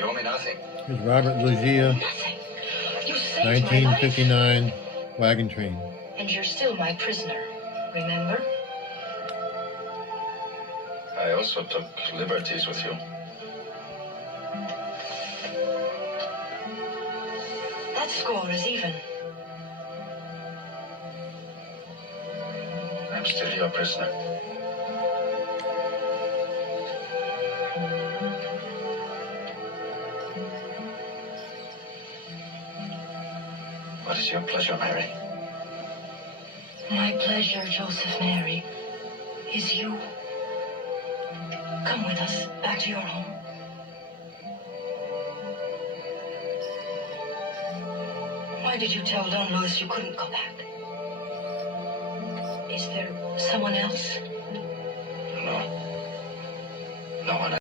You owe me nothing. Here's Robert Loggia, Nothing. You saved my life. 1959 wagon train. And you're still my prisoner, remember? I also took liberties with you. That score is even. I'm still your prisoner. What is your pleasure, Mary? My pleasure, Joseph Mary, is you. Come with us back to your home. Why did you tell Don Luis you couldn't go back? Is there someone else? No. No one